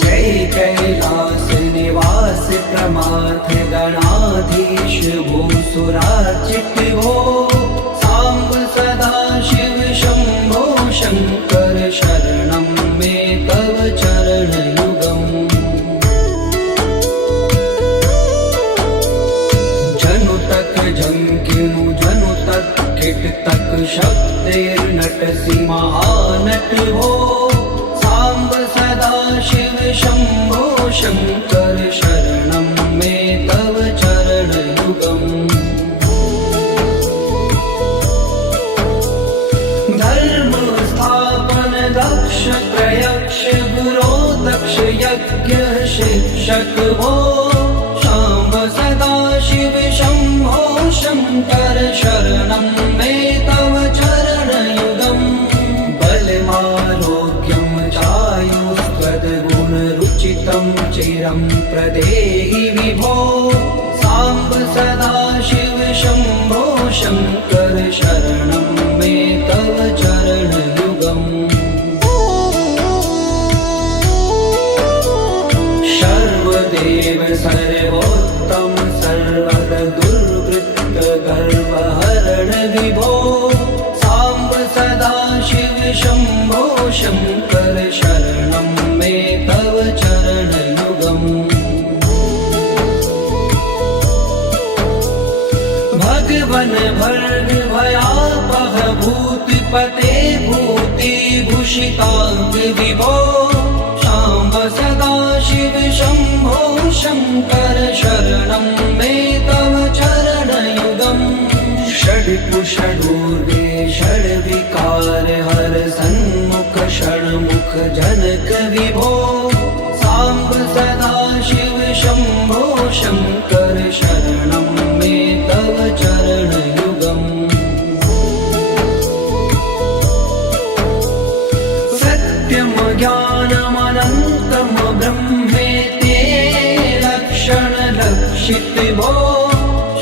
जय कैलास निवास प्रमाथ गणाधीश भूसुराचित भो साम्ब सदाशिव शम्भो शङ्कर शरणं मे तव चरणयुगम् जनु तक झंकिनु जनु तक किट तक शब्दैर्नटसि महानट भो साम्ब सदाशिव शम्भो शङ्कर शरणं मे तव चरणयुगम् धर्म स्थापन दक्ष प्रयक्ष गुरो दक्ष यज्ञ शिक्षक भो शाम्ब सदाशिव शम्भो शङ्कर शरणं मे तव चरणयुगम् बलमारोग्यं चायुस्त्वद्गुणरुचितं चिरं प्रदेहि विभो साम्ब सदाशिव शम्भो शङ्कर शरणं मे तव चरणयुगम् सर्वदेव सर्वोत्तम सर्वद दुर्वृत्त गर्वहरण विभो साम्ब सदा शिव शम्भो शङ्कर शरणं मे तव चरणयुगम् भगवन भर्ग भयापह भूतिपते भूतिभूषिताङ्ग विभो शाम्ब सदा शिव शम्भो शङ्कर शरणं मे तव चरणयुगम् षड्कुषडूर्वे षड्विकार हर सन्मुख षण्मुख जनक विभो साम्ब सदा शिव शम्भो शङ्कर शरणं मे तव चरणयुगम् सत्यं ज्ञानमनन्तं ब्रह्मेति लक्षणलक्षितिभो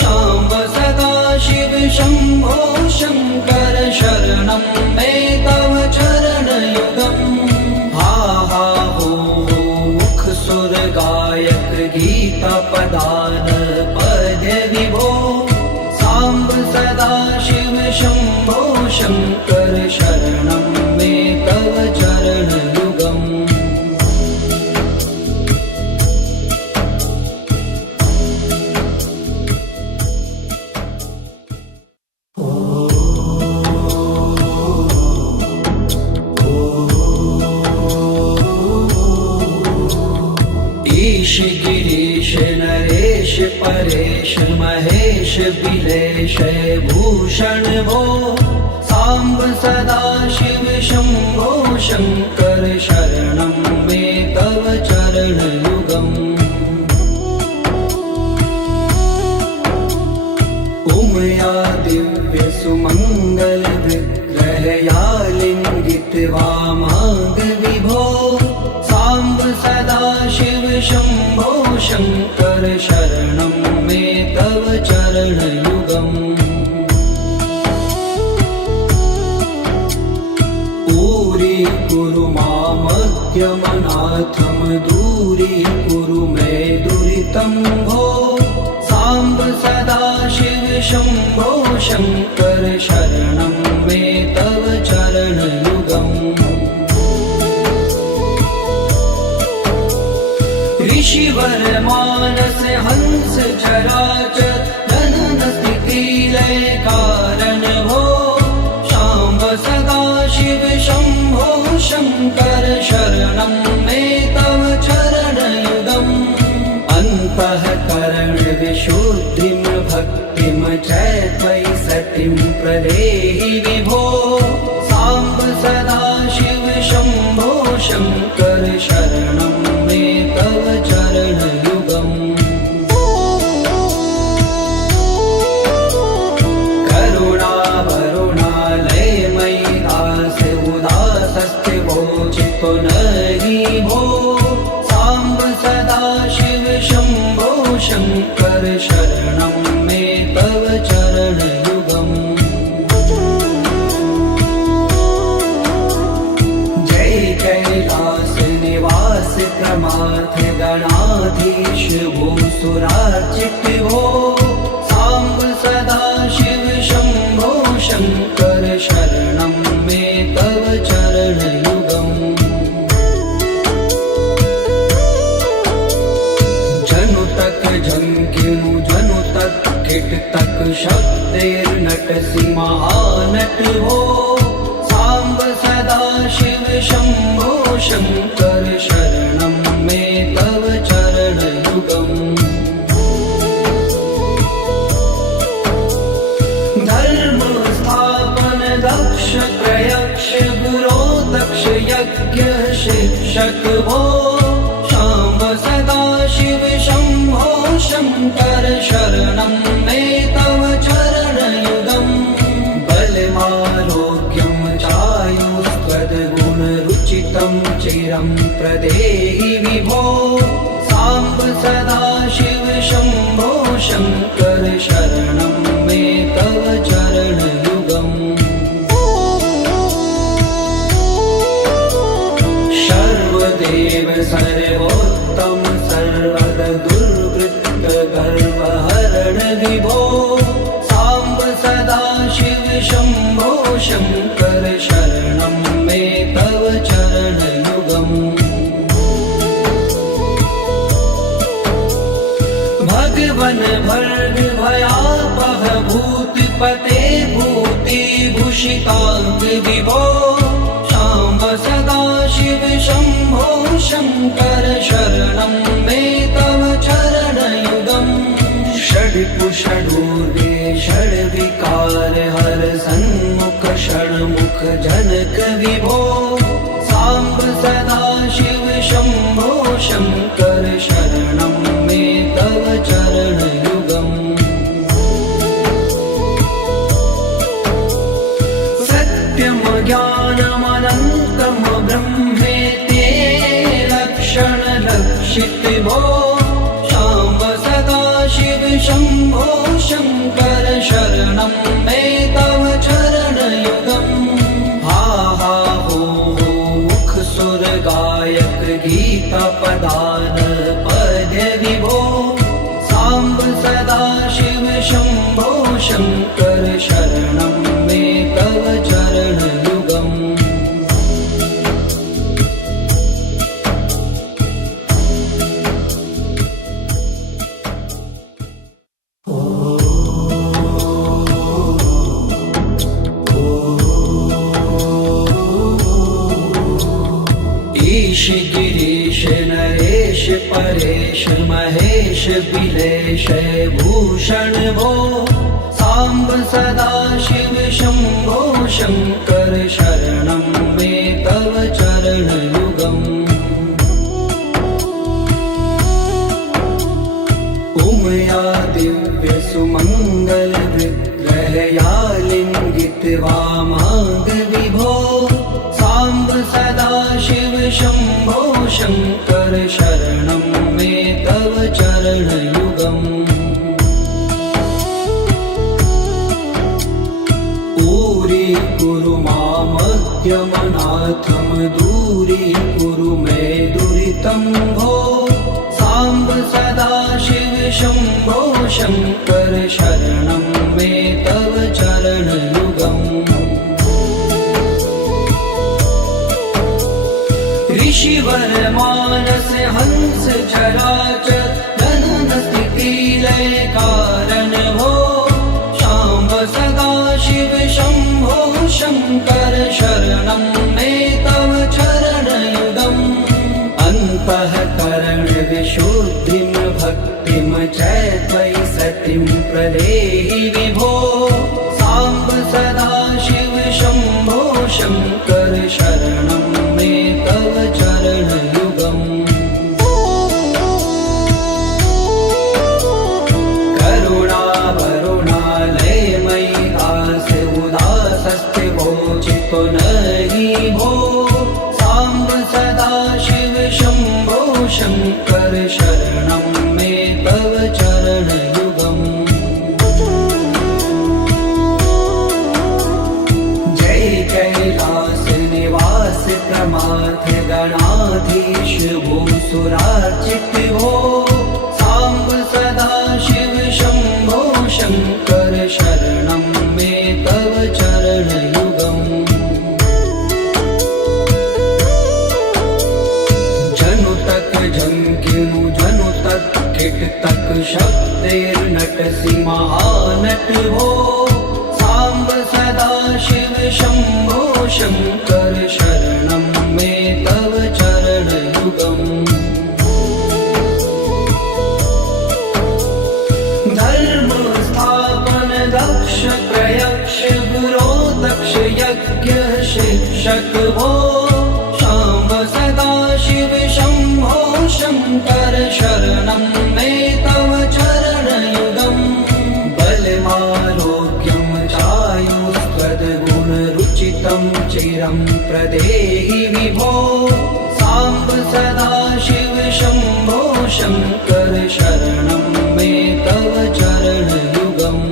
शाम्ब सदा शिव शम्भो शङ्कर शरणं मे तव चरणयुगम् हा हा हो मुख सुर गायक गीता पदान पद्य विभो साम्ब सदा शिव शम्भो शङ्कर शरणं मे तव चरणयुगम् ईश गिरीश नरेश परेश महेश बिलेश भूषण भो साम्ब सदा शिव शम्भो शङ्कर शरणं मे तव चरणयुगम् उमया दिव्य सुमङ्गल विग्रहया लिङ्गित वामाङ्ग विभो साम्ब सदा शिव शम्भो शङ्कर शरणं मे तव चरणयुगम् दूरीकुरु मामज्ञमनाथं दूरीकुरु मे दुरितं भो साम्ब सदा शिव शम्भो शङ्कर शरणं मे तव चरणयुगम् ऋषिवर मानस हंस चराचर जनन स्थिति लय कारण भो शाम्ब सदा शिव शम्भो शङ्कर शरणं मे तव चरणयुगम् अन्तःकरण विशुद्धिं भक्तिं च त्वयि सतिं प्रदेहि विभो साम्ब सदा शिव शम्भो शङ्कर शरणं मे तव चरणयुगम् करुणावरुणालयमयि दास उदासस्थिवोचितो नहि भो साम्ब सदा शिव शम्भो शङ्कर शरणं मे तव चरणयुगम् जय कैलास निवास प्रमाथ गणाधीश भूसुरार्चित भो साम्ब सदा शिव शम्भो शङ्कर शरणं मे तव चरणयुगम् जनु तक झंकिनु जनु तक किट तक शब्दैर्नटसि महानट हो साम्ब सदा शिव शम्भो शङ्कर शरणं मे तव चरणयुगम् धर्म स्थापन दक्ष प्रयक्ष गुरो दक्ष यज्ञ शिक्षक भो शाम्ब सदा शिव शम्भो शङ्कर शरणं मे तव चरणयुगम् बलमारोग्यं चायुस्त्वद्गुणरुचितं चिरं प्रदेहि विभो साम्ब सदा शिव शम्भो शङ्कर शरणं मे तव चरणयुगम् शम्भो शङ्कर शरणं मे तव चरणयुगम् भगवन् भर्गभयापह भूतपते भूतिभूषिताङ्ग विभो शाम्ब सदाशिव शम्भो शङ्कर शरणं मे तव चरणयुगम् षड्कुषडूर्वे षड्विकार हर सन्मुख षण्मुख जनक विभो साम्ब सदाशिव शम्भो शङ्कर शरणं मे तव चरणयुगम् सत्यं ज्ञानमनन्तं ब्रह्मेति लक्षणलक्षितिभो शाम्ब सदाशिव शम्भो शङ्कर शरणं मे तव चरणयुगम् हा हा हो मुख सुर गायक गीता पदान पद्य विभो साम्ब सदाशिव शम्भो शङ्कर शरणं मे तव चरणयुगम् ईश गिरीश नरेश परेश महेश बिलेश भूषण भो साम्ब सदाशिव शम्भो शङ्कर शरणं मे तव चरणयुगम् उमया दिव्य सुमङ्गल विग्रहया लिङ्गित वामाङ्ग विभो साम्ब सदाशिव शम्भो शङ्कर शरणं मे तव चरणयुगम् दूरी मामद्यमनाथं दूरीकुरु मे दुरितं भो साम्ब सदाशिव शम्भो शङ्कर शरणं मे तव चरणयुगम् ऋषिवर मानस हंस चराचर जनन स्थिति लय कारण भो शाम्ब सदाशिव शम्भो शङ्कर शरणं मे तव चरणयुगम् अन्तःकरण विशुद्धिं भक्तिं च त्वयि सतिं प्रदेहि विभो साम्ब सदाशिव शम्भो शङ्कर शरणं मे तव चरणयुगम् करुणावरुणालयमयि दास उदासस्थिवोचितो नहि भो साम्ब सदाशिव शम्भो शङ्कर शरणं मे तव चरणयुगम् जय कैलास निवास प्रमाथ गणाधीश भूसुरार्चित भो साम्ब सदाशिव शम्भो शङ्कर शरणं मे तव चरणयुगम् जनुतक झङ्किनु जनुतक किटतक शब्दैर्नटसि महानट भो साम्ब सदाशिव शम्भो शङ्कर शरणं मे तव चरणयुगम् धर्म स्थापन दक्ष प्रयक्ष गुरो दक्ष यज्ञ शिक्षक भो शाम्ब सदाशिव शम्भो शङ्कर शरणं मे तव चरणयुगम् बलमारोग्यं चायुस्त्वद्गुणरुचितं चिरं प्रदेहि विभो साम्ब सदाशिव शम्भो शङ्कर शरणं मे तव चरणयुगम्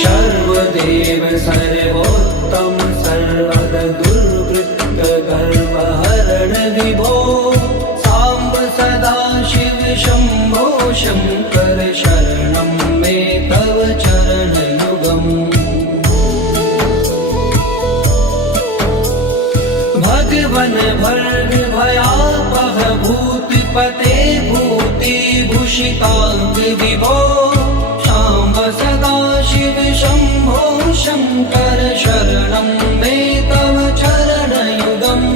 सर्वदेव सर्वोत्तम सर्वद दुर्वृत्त गर्वहरण विभो साम्ब सदाशिव शम्भो शङ्कर शरणं पशुपते भूतिभूषिताङ्ग विभो शाम्ब सदा शिव शम्भो शङ्कर शरणं मे तव चरणयुगम्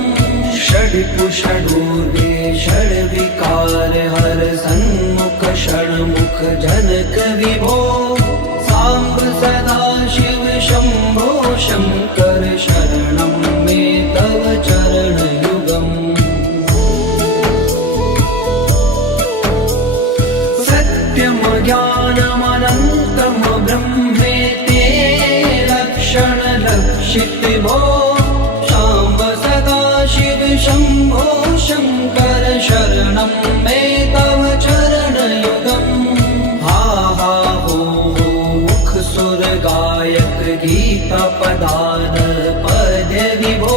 षड्पुषडूर्वे षड्विकार हर सन्मुख षण्मुख जनक विभो साम्ब सदा शिव शम्भो शङ्कर शरणं मे तव चरणयुगम् सत्यं ज्ञानमनन्तं ब्रह्मेति लक्षणलक्षितिभो शाम्ब सदा शिव शम्भो शङ्कर शरणं मे तव चरणयुगम् हा हा हो मुख सुर गायक गीता पदान पद्य विभो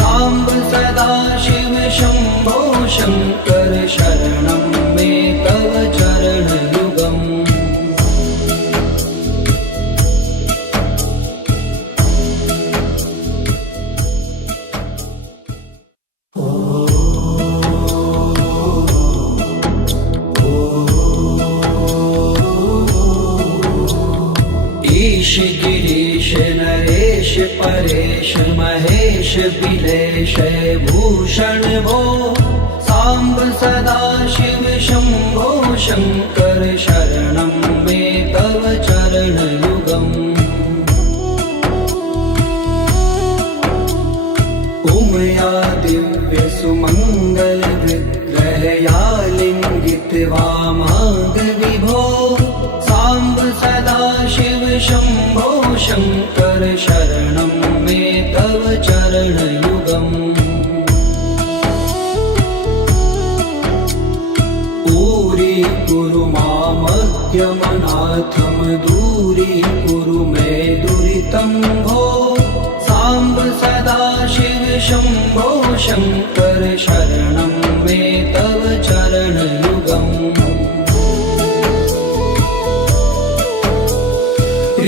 साम्ब सदा शिव शम्भो शङ्कर शरणं मे तव चरणयुगम् ईश गिरीश नरेश परेश महेश बिलेश भूषण भो साम्ब सदा शिव शम्भो शङ्कर शरणं मे तव चरणयुगम् उमया दिव्य सुमङ्गल विग्रहया लिङ्गित वामाङ्ग विभो साम्ब सदा शिव शम्भो शङ्कर शरणं मे तव चरणयुगम् दूरी मामज्ञमनाथं दूरीकुरु मे दुरितं भो साम्ब सदा शिव शम्भो शङ्कर शरणं मे तव चरणयुगम्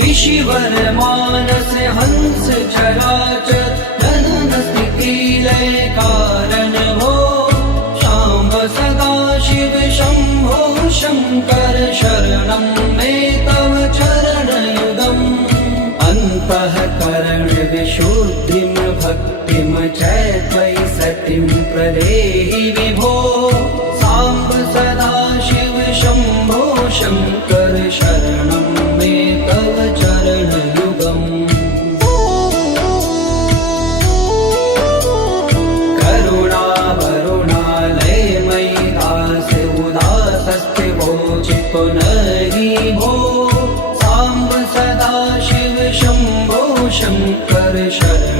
ऋषिवर मानस हंस चराचर जनन स्थिति लय कारण भो शाम्ब सदा शिव शम्भो शङ्कर शरणं मे तव चरणयुगम् अन्तःकरण विशुद्धिं भक्तिं च त्वयि सतिं प्रदेहि विभो साम्ब सदा शिव शम्भो शङ्कर शरणं मे तव चरणयुगम् करुणावरुणालयमयि दास उदासस्थिवोचितो नहि भो साम्ब सदा शिव शम्भो शङ्कर शरणं